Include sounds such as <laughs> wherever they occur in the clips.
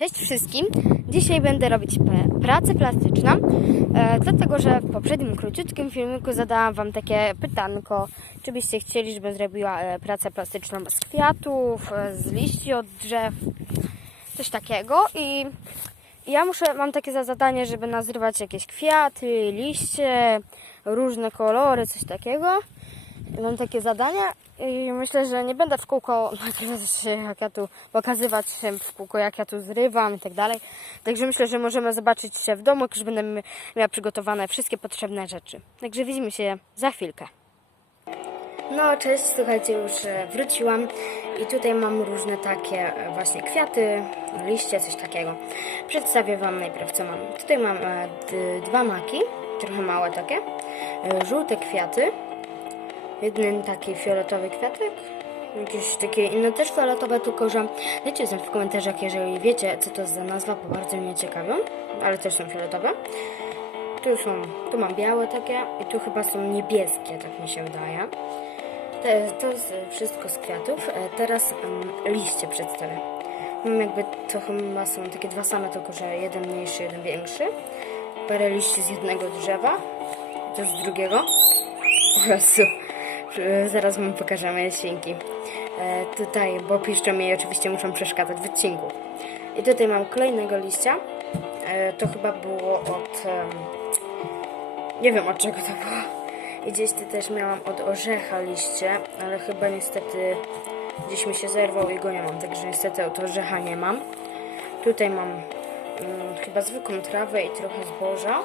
Cześć wszystkim! Dzisiaj będę robić pracę plastyczną, e, dlatego że w poprzednim króciutkim filmiku zadałam Wam takie pytanko, czy byście chcieli, żebym zrobiła e, pracę plastyczną z kwiatów, e, z liści od drzew, coś takiego i ja muszę, mam takie za zadanie, żeby nazrywać jakieś kwiaty, liście, różne kolory, coś takiego. Mam takie zadania i myślę, że nie będę w kółko jak ja tu pokazywać się w kółko, jak ja tu zrywam i tak dalej. Także myślę, że możemy zobaczyć się w domu, jak już będę mi- miała przygotowane wszystkie potrzebne rzeczy. Także widzimy się za chwilkę. No, cześć, słuchajcie, już e, wróciłam i tutaj mam różne takie e, właśnie kwiaty, liście, coś takiego. Przedstawię Wam najpierw, co mam. Tutaj mam e, dwa maki, trochę małe takie, żółte kwiaty, jeden taki fioletowy kwiatek, jakieś takie inne też fioletowe, tylko że dajcie znać w komentarzach, jeżeli wiecie, co to jest za nazwa, bo bardzo mnie ciekawią, ale też są fioletowe. Tu są, tu mam białe takie i tu chyba są niebieskie, tak mi się wydaje. To jest wszystko z kwiatów. E, Teraz liście przedstawię. Mam jakby to chyba są takie dwa same, tylko że jeden mniejszy, jeden większy. Parę liści z jednego drzewa, to z drugiego. O Jezu. E, Zaraz wam pokażę moje świnki. E, tutaj, bo piszczą mi oczywiście muszą przeszkadzać w odcinku. I tutaj mam kolejnego liścia. E, to chyba było od... em, nie wiem od czego to było. I gdzieś tu też miałam od orzecha liście, ale chyba niestety gdzieś mi się zerwał i go nie mam, także niestety od orzecha nie mam. Tutaj mam mm, chyba zwykłą trawę i trochę zboża.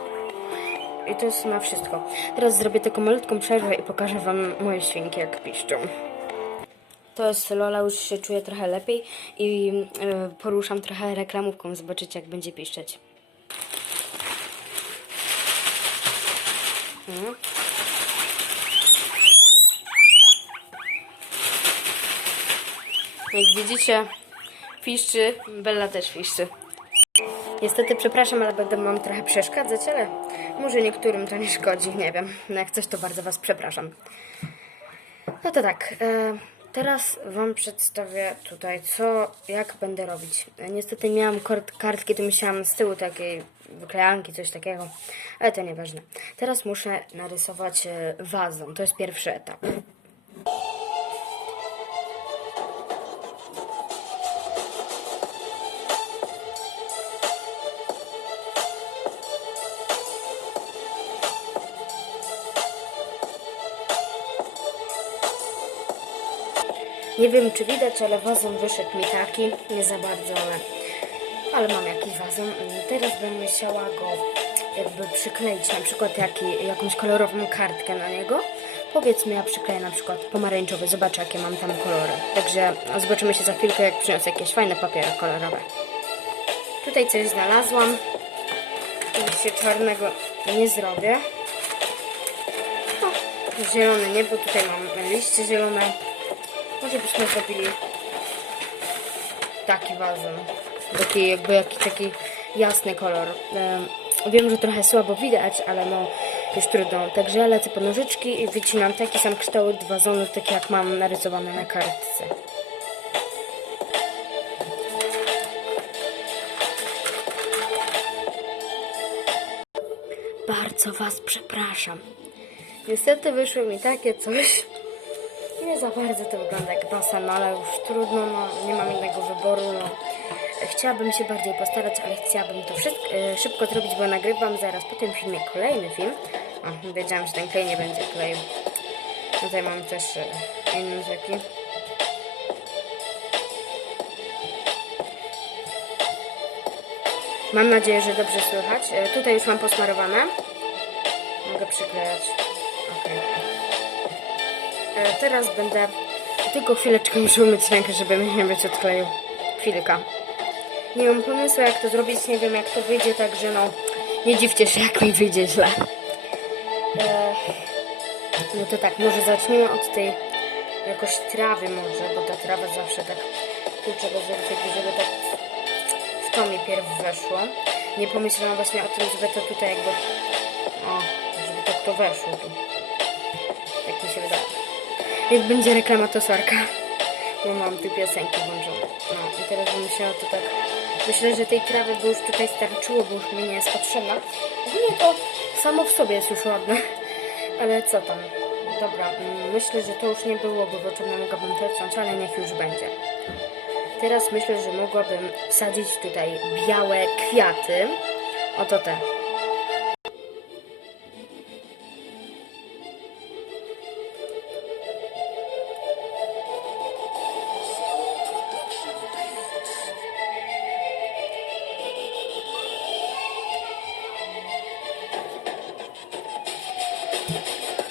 I to jest na wszystko. Teraz zrobię taką malutką przerwę i pokażę Wam moje świnki, jak piszczą. To jest Lola, już się czuje trochę lepiej i y, poruszam trochę reklamówką, zobaczycie jak będzie piszczeć. Mhm. Jak widzicie, piszczy, Bella też piszczy. Niestety przepraszam, ale będę wam trochę przeszkadzać, ale może niektórym to nie szkodzi, nie wiem. No jak coś, to bardzo was przepraszam. No to tak, e, teraz wam przedstawię tutaj, co, jak będę robić. Niestety miałam kart, kartki, to myślałam z tyłu takiej wyklejanki, coś takiego, ale to nieważne. Teraz muszę narysować e, wazon, to jest pierwszy etap. Nie wiem, czy widać, ale wazon wyszedł mi taki, nie za bardzo, ale, ale mam jakiś wazon. Teraz bym musiała go jakby przykleić, na przykład jaki, jakąś kolorową kartkę na niego. Powiedzmy, ja przykleję na przykład pomarańczowy, zobaczę jakie mam tam kolory. Także zobaczymy się za chwilkę, jak przyniosę jakieś fajne papiery kolorowe. Tutaj coś znalazłam. Oczywiście czarnego nie zrobię. O, zielone niebo, tutaj mam liście zielone. Może byśmy zrobili taki wazon. Taki jakby jaki taki jasny kolor. Em, Wiem, że trochę słabo widać, ale no już trudno. Także lecę po nożyczki i wycinam taki sam kształt wazonu, taki jak mam narysowany na kartce. Bardzo Was przepraszam. Niestety wyszło mi takie coś. Nie za bardzo to wygląda jak basen, no ale już trudno, no, nie mam innego wyboru. No. Chciałabym się bardziej postarać, ale chciałabym to wszystko, e, szybko zrobić, bo nagrywam zaraz po tym filmie kolejny film. O, wiedziałam, że ten klej nie będzie kleju. Tutaj mam też e, inny taki. Mam nadzieję, że dobrze słychać. E, tutaj już mam posmarowane. Mogę przyklejać. Okej. E, Teraz będę tylko chwileczkę muszę umyć rękę, żeby nie być odkleju. Chwilka. Nie mam pomysłu jak to zrobić, nie wiem jak to wyjdzie, także no nie dziwcie się jak mi wyjdzie źle. E, no to tak, może zacznijmy od tej jakoś trawy może, bo ta trawa zawsze tak trzeba zrobić żeby tak w to mi pierw weszło. Nie pomyślałam właśnie o tym, żeby to tutaj jakby o, żeby tak to weszło tu. Jak mi się wydaje. Jak będzie reklama, to. Bo mam tu piosenki włączone. No i teraz bym musiała to tak Myślę, że tej trawy by już tutaj starczyło, bo już mi nie jest potrzebna. Ogólnie to samo w sobie jest już ładne. Ale co tam? Dobra, mm, myślę, że to już nie byłoby potrzebne, mogłabym odciąć, ale niech już będzie. Teraz myślę, że mogłabym wsadzić tutaj białe kwiaty. Oto te.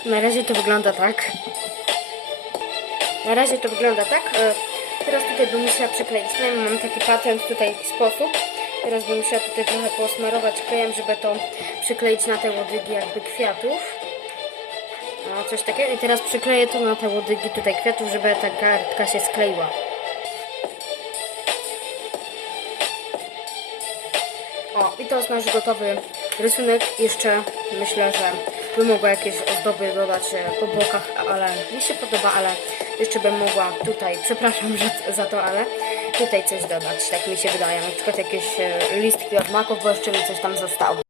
Na razie to wygląda tak. Na razie to wygląda tak. E, Teraz tutaj bym musiała przykleić. Mam taki patent tutaj sposób. Teraz bym musiała tutaj trochę posmarować klejem, żeby to przykleić na te łodygi jakby kwiatów. No, coś takiego. I teraz przykleję to na te łodygi tutaj kwiatów, żeby ta kartka się skleiła. O, i to jest nasz gotowy rysunek. Jeszcze myślę, że bym mogła jakieś ozdoby dodać e, po bokach, ale mi się podoba, ale jeszcze bym mogła tutaj, <laughs> przepraszam za to, ale tutaj coś dodać, tak mi się wydaje. Na przykład jakieś e, listki od maków, bo jeszcze mi coś tam zostało.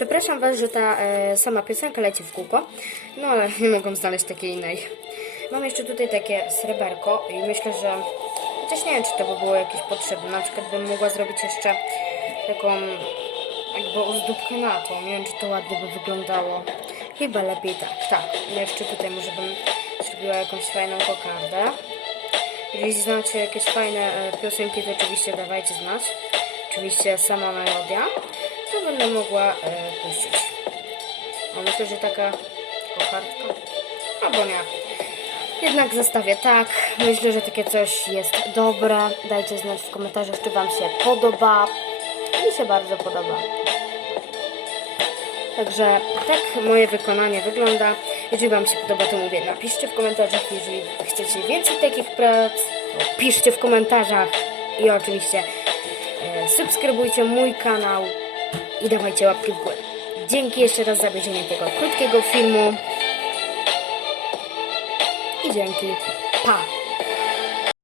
Przepraszam Was, że ta e, sama piosenka leci w kółko, no ale nie mogłam znaleźć takiej innej. Mam jeszcze tutaj takie sreberko i myślę, że chociaż nie wiem, czy to by było jakieś potrzebne. Na przykład bym mogła zrobić jeszcze taką jakby ozdóbkę na to. Nie wiem, czy to ładnie by wyglądało. Chyba lepiej tak, tak. Jeszcze tutaj może bym zrobiła jakąś fajną kokardę. Jeżeli znacie jakieś fajne e, piosenki, to oczywiście dawajcie znać. Oczywiście sama melodia. Będę mogła e. A myślę, że taka kokardka. Albo nie. Jednak zostawię tak. Myślę, że takie coś jest dobre. Dajcie znać w komentarzach, czy Wam się podoba. Mi się bardzo podoba. Także tak moje wykonanie wygląda. Jeżeli Wam się podoba, to mówię, napiszcie w komentarzach. Jeżeli chcecie więcej takich prac, to piszcie w komentarzach. I oczywiście e, subskrybujcie mój kanał i dawajcie łapki w górę. Dzięki jeszcze raz za obejrzenie tego krótkiego filmu. I dzięki. Pa!